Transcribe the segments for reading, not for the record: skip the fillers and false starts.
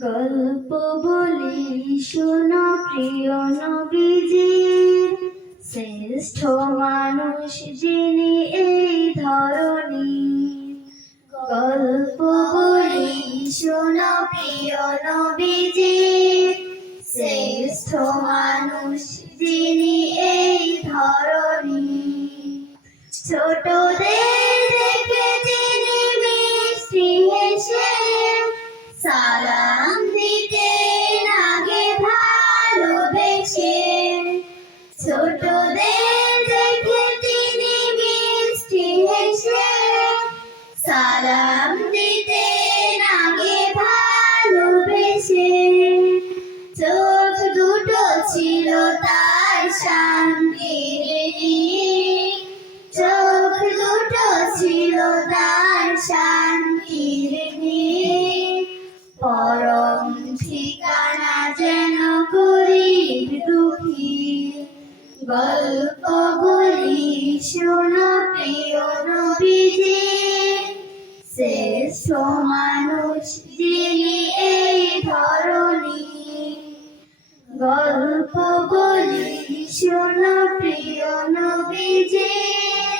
গল্প বলি শোনো প্রিয় নবীজির, শ্রেষ্ঠ মানুষ যিনি এই ধরণীর। গল্প বলি শোনো প্রিয় নবীজির, শ্রেষ্ঠ মানুষ যিনি এই ধরণীর। ছোটদের দেখে তিনি মিষ্টি হেসে সালাম দিতেন আগে ভালোবেসে। ছোটদের দেখে তিনি মিষ্টি হেসে সালাম দিতেন আগে ভালোবেসে। চোখ দুটো ছিল তার শান্তির নীর, চোখ দুটো ছিল তার শান্তির নীর। পরম ঠিকানা যেন গরিব দুঃখী। গল্প বলি শোনো প্রিয় নবীজির, শ্রেষ্ঠ মানুষ যিনি এই ধরণীর। গল্প বলি শোনো প্রিয় নবীজির,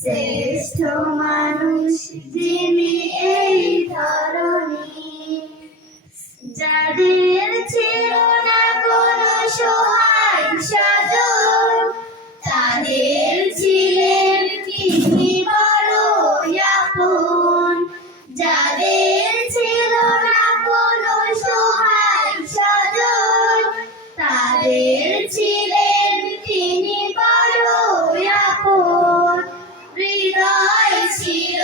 শ্রেষ্ঠ মানুষ যিনি এই ধরণীর। যাদের ছিল না কোনো সহায় সাধন, তাদের ছিলেন তিনি বড়ই আপন। যাদের ছিল না কোনো সহায় সাধন, তাদের ছিলেন তিনি বড়ই আপন। হৃদয় ছিল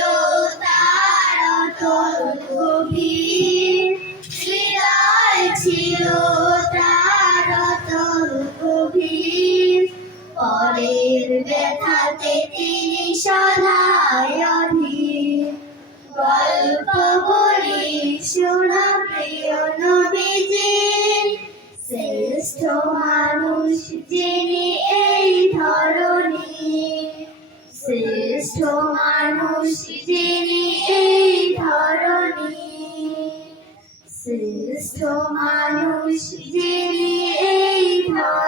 তার অটল গভীর, হৃদয় ছিল তার অটল গভীর। পরের ব্যথাতে তিনি সদাই অধীর। গল্প বলি শোনো প্রিয় নবীজির, শ্রেষ্ঠ মানুষ যিনি এই ধরণীর। শ্রেষ্ঠ মানুষ যিনি এই ধরণীর। শ্রেষ্ঠ মানুষ যিনি এই ধরণীর।